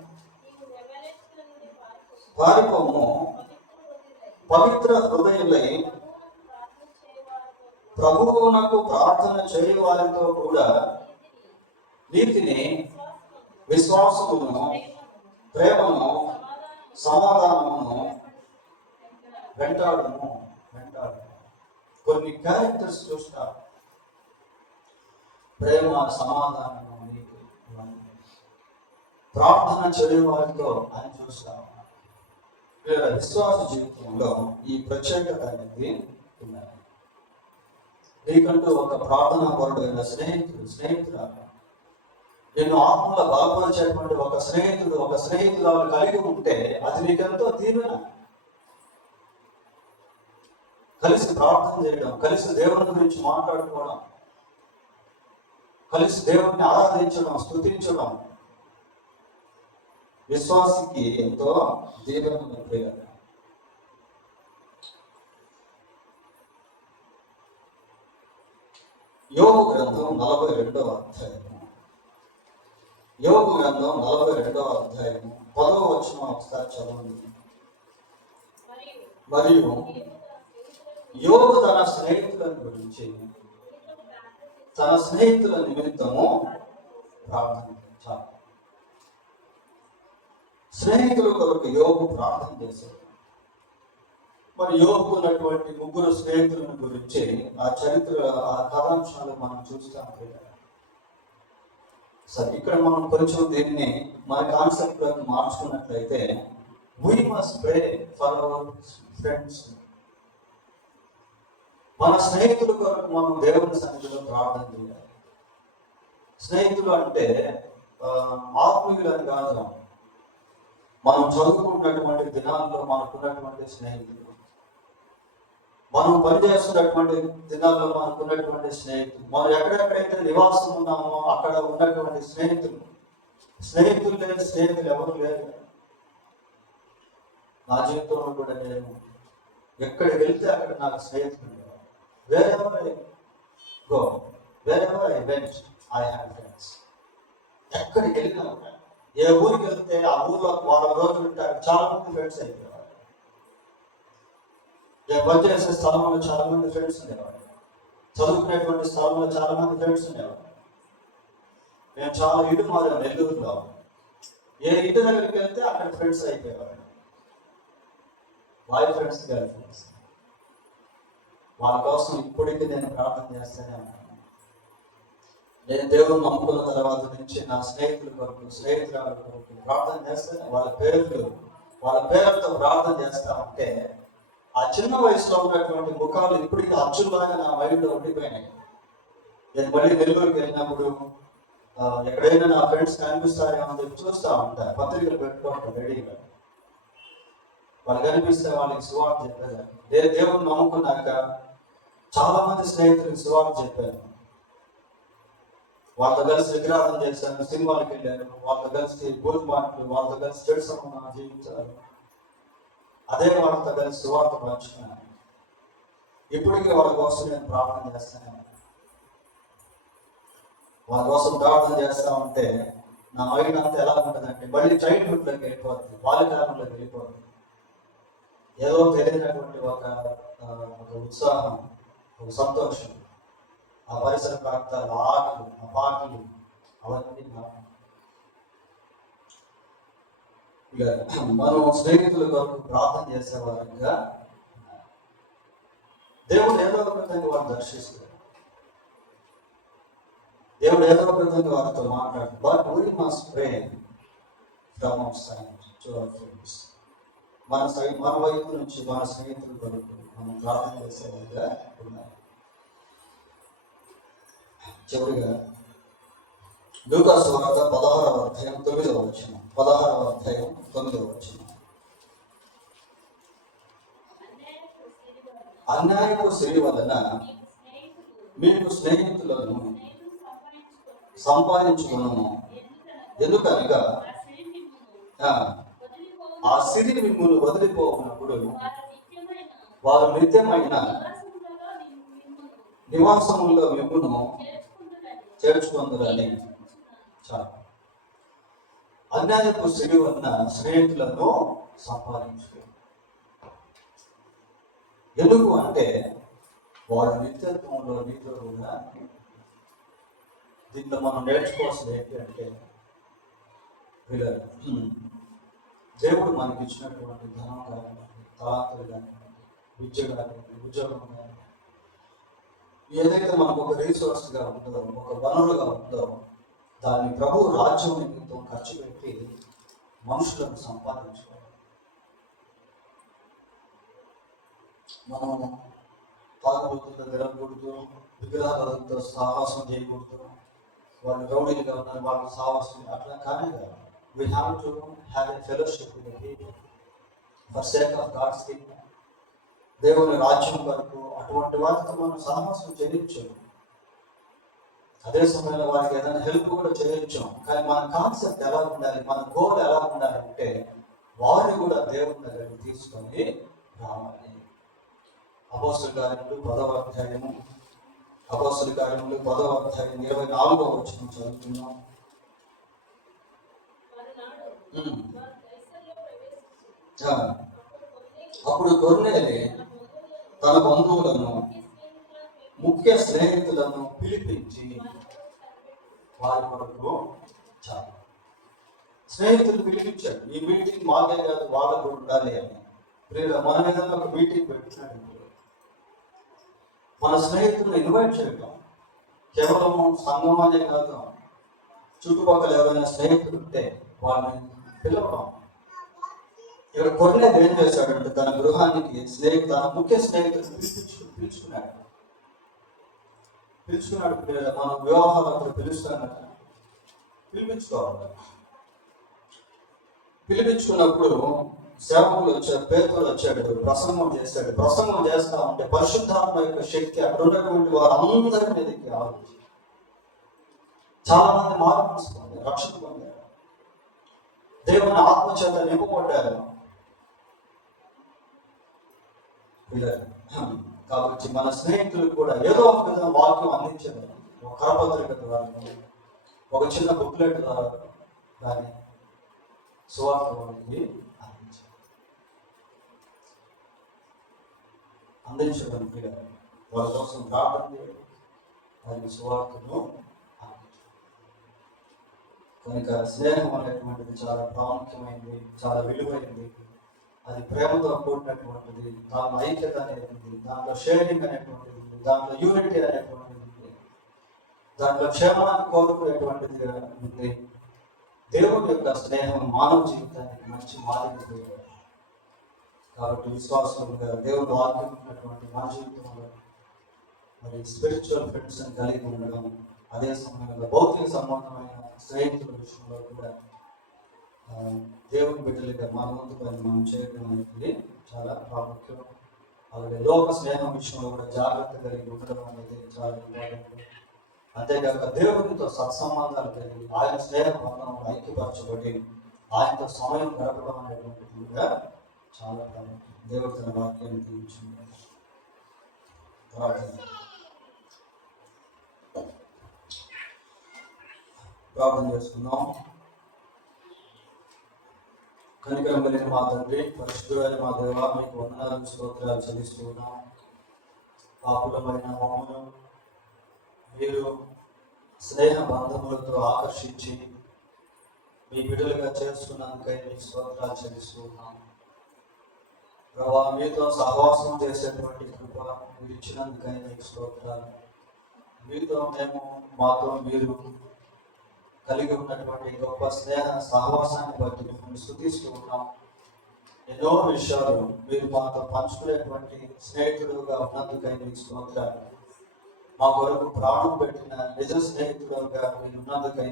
పారిపోము, పవిత్ర హృదయులై ప్రభువునకు ప్రార్థన చేయు వారితో కూడా నీతిని, విశ్వాసమును, ప్రేమను, సమాధానమును వెంటాడము. కొన్ని క్యారెక్టర్స్ చూస్తా, ప్రేమ, సమాధానము, నీతి, ప్రార్థన చేయు వారితో అని చూస్తాం. విశ్వాస జీవితంలో ఈ ప్రత్యేకత అనేది ఉన్నది. నీకంటూ ఒక ప్రార్థనా పరుడైన స్నేహితురాలు, నేను ఆత్మలో బలపరిచేటువంటి ఒక స్నేహితురాలు కలిగి ఉంటే అది నీకెంతో దీవెన. కలిసి ప్రార్థన చేయడం, కలిసి దేవుని గురించి మాట్లాడుకోవడం, కలిసి దేవుణ్ణి ఆరాధించడం, స్తుతించడం విశ్వాసికి ఎంతో దీవెన. యోగు గ్రంథం 42వ అధ్యాయము, 10వ వచనం ఒకసారి చదవండి. మరియు యోబు తన స్నేహితుల గురించి, తన స్నేహితుల నిమిత్తము ప్రార్థన. స్నేహితుల కొరకు యోబు ప్రార్థన చేశాడు. మరి యోబుకు ఉన్నటువంటి ముగ్గురు స్నేహితుల గురించి ఆ చరిత్ర, ఆ కథాంశాలు మనం చూస్తాం కదా. సరే, ఇక్కడ మనం కొంచెం దీన్ని మన కాన్సెప్ట్ లోకి మార్చుకున్నట్లయితే, we must pray for our friends. మన స్నేహితుల కొరకు మనం దేవుని సన్నిధిలో ప్రార్థన చేయాలి. స్నేహితులు అంటే ఆత్మీయులు అని కాదు. మనం చదువుకున్నటువంటి దినాల్లో మనకున్నటువంటి స్నేహితులు, మనం పనిచేస్తున్నటువంటి దినాల్లో మనకున్నటువంటి స్నేహితులు, మనం ఎక్కడెక్కడైతే నివాసం ఉన్నామో అక్కడ ఉన్నటువంటి స్నేహితులు. స్నేహితులు లేని స్నేహితులు ఎవరు లేరు. నా జీవితంలో కూడా నేను ఎక్కడికి వెళ్తే అక్కడ నాకు స్నేహితులు. wherever I go, wherever I went, I have friends. ఎక్కడికి వెళ్ళినా, ఏ ఊరికి వెళ్తే ఆ ఊర్లో 4 రోజులు ఉంటారు, చాలా మంది ఫ్రెండ్స్ అయిపోయేవారు. నేను పనిచేసే స్థలంలో చాలా మంది ఫ్రెండ్స్ ఉండేవారు. చదువుకునేటువంటి స్థలంలో చాలా మంది ఫ్రెండ్స్ ఉండేవారు. మేము చాలా ఇల్లు మారాం నెల్లూరులో. ఏ ఇంటి దగ్గరికి వెళ్తే అక్కడ ఫ్రెండ్స్ అయిపోయేవారు. Boyfriends, girlfriends. వాళ్ళ కోసం ఇప్పటికీ నేను ప్రార్థన చేస్తూనే ఉన్నాను. నేను దేవుని నమ్ముకున్న తర్వాత నుంచి నా స్నేహితుల కొరకు, స్నేహితురాల కొరకు ప్రార్థన చేస్తాను. వాళ్ళ పేరుతో ప్రార్థన చేస్తా ఉంటే ఆ చిన్న వయసులో ఉన్నటువంటి ముఖాలు ఇప్పటికీ అచ్చులాగా నా మైండ్లో ఉండిపోయినాయి. నేను మళ్ళీ నెల్లూరుకి వెళ్ళినప్పుడు ఎక్కడైనా నా ఫ్రెండ్స్ కనిపిస్తారేమో అని చెప్పి చూస్తూ ఉంటాను. పత్రికలు పెట్టుకుంటాను రెడీగా. వాళ్ళు కనిపిస్తే వాళ్ళకి సువార్త చెప్పేదాన్ని. దేవుని నమ్ముకున్నాక చాలా మంది స్నేహితులకు సువార్త చెప్పాను. వాళ్ళతో కలిసి విగ్రహాలు చేశాను, సినిమాలకు వెళ్ళాను, వాళ్ళతో కలిసి భోజనాలు, వాళ్ళతో కలిసి చెడుసము నా జీవితాలు. అదే వాళ్ళతో కలిసి సువార్త పంచుకున్నాను. ఇప్పటికీ వాళ్ళ కోసం నేను ప్రార్థన చేస్తాను. వాళ్ళ కోసం ప్రార్థన చేస్తా ఉంటే నా మైండ్ అంతా ఎలా ఉంటుందంటే మళ్ళీ చైల్డ్హుడ్లోకి వెళ్ళిపోతుంది, బాల్యకాలంలోకి వెళ్ళిపోతుంది. ఏదో తెలియనటువంటి ఒక ఉత్సాహం, ఒక సంతోషం, ఆ పరిసర ప్రాంతాలు, ఆటలు, ఆ పాటలు, అవన్నీ మనం స్నేహితుల కొరకు ప్రార్థన చేసేవారంగా దేవుడు ఏదో ఒక విధంగా వారు దర్శిస్తారు. దేవుడు ఏదో ఒక విధంగా వారితో మాట్లాడు. But we must pray from our side to our friends. మన వైపు నుంచి మన స్నేహితుల కొరకు మనం ప్రార్థన చేసేవారుగా ఉన్నాయి. చివరిగా లూకా సువార్త 16వ అధ్యాయం 9వ వచనం. 16వ అధ్యాయం 9వ వచనం. అన్యాయపు సిరి వలన మీకు స్నేహితులను సంపాదించుకున్నాము. ఎందుకనగా ఆ సిరి మిమ్మును వదిలిపోయినప్పుడు వారు నిత్యమైన నివాసములో మిమ్మును చేర్చుకుందరని. చాలు. అన్యాయపు సిరి వలన స్నేహితులను సంపాదించుకో. ఎందుకు అంటే వాడు నిత్యత్వంలో నీతో కూడా. దీంట్లో మనం నేర్చుకోవాల్సింది ఏంటి అంటే, దేవుడు మనకి ఇచ్చినటువంటి ధనం కానివ్వండి, తలాంతులు కానివ్వండి, విద్య కానివ్వండి, ఉద్యోగం కానివ్వండి, ఏదైతే మనకు ఒక రీసోర్స్గా ఉందో, ఒక వనరుగా ఉందో, దాన్ని ప్రభు రాజ్యం నిమిత్తం ఖర్చు పెట్టి మనుషులను సంపాదించుకోవాలి. మనం తాగుబోతులతో తిరగకూడదు, విగ్రహాలతో సాహసం చేయకూడదు. వాళ్ళు రౌడీలుగా ఉన్నారు, వాళ్ళకి సాహసం అట్లా కానీ కాదు. We have to have a fellowship with the people for sake of God's kingdom. దేవుని రాజ్యం వరకు అటువంటి వాటితో మనం సాహసం చేయొచ్చు. అదే సమయంలో వారికి ఏదైనా హెల్ప్ కూడా చేయొచ్చు. కానీ మన కాన్సెప్ట్ ఎలా ఉండాలి, మన గోల్ ఎలా ఉండాలి అంటే వారిని కూడా దేవుని దగ్గరికి తీసుకొని రావాలి. అపోస్తలుల కార్యములు 10వ అధ్యాయము 24వ వచనం చదువుతున్నాం. అప్పుడు కొర్నేలి తన బంధువులను ముఖ్య స్నేహితులను పిలిపించి వారి కొరకు చాలు. స్నేహితులు పిలిపించాడు, ఈ మీటింగ్ మాకే కాదు వాళ్ళకు ఉండాలి అని. మన ఏదైనా ఒక మీటింగ్ పెట్టినట్టు మన స్నేహితులను ఇన్వైట్ చేయడం, కేవలం సంఘం అనే కాదు, చుట్టుపక్కల ఎవరైనా స్నేహితులు ఉంటే వాళ్ళని పిలవడం. ఇక్కడ కొన్నేది ఏం చేశాడంటే తన గృహానికి తన ముఖ్య స్నేహితులు పిలుచుకున్నాడు. మనం వివాహాలు పిలుస్తాం కదా, పిలిపించుకోవాలి. పిలిపించుకున్నప్పుడు సేవకులు వచ్చాడు, పేదలు వచ్చాడు, ప్రసంగం చేస్తాడు. ప్రసంగం చేస్తా ఉంటే పరిశుద్ధాత్మ యొక్క శక్తి అక్కడ ఉన్నటువంటి వారందరి మీదకి ఆలోచించి చాలా మంది మార్పు పొందారు, రక్షణ పొందారు, దేవుని ఆత్మచేత నింపబడ్డారు. కాబట్టి మన స్నేహితులకు కూడా ఏదో ఒక విధంగా వాక్యం అందించారు. ఒక కరపత్రిక ద్వారా, ఒక చిన్న బుక్లెట్ ద్వారా కానీ సువార్త అందించడం, వాళ్ళ కోసం ప్రార్థన చేయడం, వారికి సువార్తను కనుక స్నేహం అనేటువంటిది చాలా ప్రాముఖ్యమైనది, చాలా విలువైనది. అది ప్రేమతో కూడినటువంటిది, దాంట్లో ఐక్యత అనేది ఉంది, దాంట్లో షేరింగ్ అనేటువంటిది ఉంది, దాంట్లో యూనిటీ అనేటువంటిది ఉంది, దాంట్లో క్షేమాన్ని కోరుకునేటువంటిది ఉంది. దేవుడి యొక్క స్నేహం మానవ జీవితానికి మంచి మాదిరి. కాబట్టి విశ్వాసంగా దేవుడు వాక్యం ఉన్నటువంటి మన జీవితంలో మరి స్పిరిచువల్ ఫ్రెండ్స్ అని కలిగి ఉండడం, అదే సమయంలో భౌతిక సంబంధమైన స్నేహితుల విషయంలో కూడా దేవుని బిడ్డలుగా మన వంతు పని మనం చేయడం అనేది చాలా ప్రాముఖ్యం. అలాగే లోక స్నేహం విషయంలో కూడా జాగ్రత్త కలిగి ఉండడం అనేది చాలా ఇంపార్టెంట్. అంతేకాక దేవునితో సత్సంబంధాలు కలిగి ఆయన స్నేహ బంధంలో ఐక్యపరచబడి ఆయనతో సమయం గడపడం అనేటువంటిది కూడా చాలా ప్రాముఖ్యం. దేవుడు తన వాక్యాన్ని తీర్చింది. ప్రార్థన చేసుకుందాం. కనికరం కలిగిన మా తండ్రి, పరిశుద్ధుడైన మా దేవ, మీకు వందనాలు స్తోత్రాలు చెల్లిస్తున్నాం. పాపులమైన మమ్మను మీరు స్నేహ బంధములతో ఆకర్షించి మీ బిడ్డలుగా చేసుకున్నందుకై మీకు స్తోత్రాలు చెల్లిస్తున్నాం. ప్రభా, మీతో సహవాసం చేసేటువంటి కృప మీరు ఇచ్చినందుకై మీకు స్తోత్రాలు. మీతో మాతో మీరు కలిగి ఉన్నటువంటి గొప్ప స్నేహ సహవాసాన్ని బట్టి మిమ్మల్ని స్తుతిస్తూ ఉన్నాం. ఎన్నో విషయాలు మీరు మాతో పంచుకునేటువంటి స్నేహితుడుగా ఉన్నందుకై మీకు స్తోత్రాలు. మా కొరకు ప్రాణం పెట్టిన నిజ స్నేహితుడుగా మీరు ఉన్నందుకై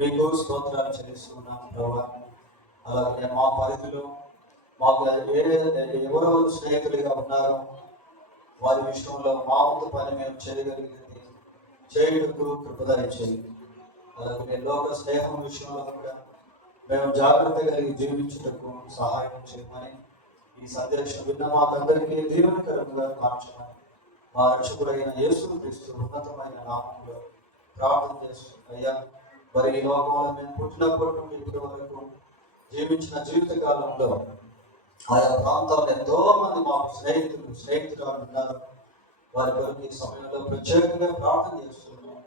మీకు స్తోత్రాలు చెల్లిస్తున్నాం ప్రభా. అలాగే మా పరిధిలో మాకు ఎవరెవరు స్నేహితులుగా ఉన్నారో వారి విషయంలో మా వంతు పని మేము చేయగలిగింది చేయుటకు కృపదయ చేయండి. అలాగే లోక స్నేహం విషయంలో కూడా మేము జాగ్రత్త కలిగి జీవించుటకు సహాయం చేయమని ఈ సందేశం విన్న మాకందరికీ దీవెనకరంగా మార్చమని మా రక్షకుడైన యేసుక్రీస్తు ఉన్నతమైన నామములో ప్రార్థన చేస్తున్నాయ్యా. మరి ఈ లోకంలో మేము పుట్టినప్పటి నుండి ఇప్పటి వరకు జీవించిన జీవిత కాలంలో ఆయా ప్రాంతాల్లో ఎంతో మంది మాకు స్నేహితులు ఉన్నారు. వారి కొరకు ఈ సమయంలో ప్రత్యేకంగా ప్రార్థన చేస్తున్నాం.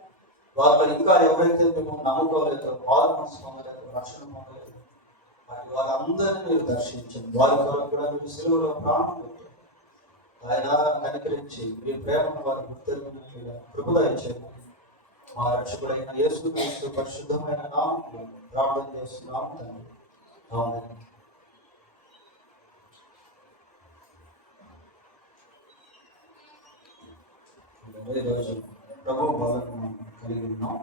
వారిలో ఇంకా ఎవరైతే మేము నమ్ముకోలేదో, వారు మనసు పొందలేదు, రక్షణ పొందలేదు, వారందరినీ మీరు దర్శించండి. వారి కొరకు కూడా మీరు సిలువలో ప్రాణం పెట్టారు. ఆయన కనికరించి మీ ప్రేమను వారికి గుర్తెరిగినట్లుగా కృపదయ చేయండి. మా రక్షకుడైన యేసుక్రీస్తు పరిశుద్ధమైన నామములో ప్రార్థన చేస్తున్నాము తండ్రి. ఆమేన్. ఈరోజు ప్రభు బలం కలిగి ఉన్నాం.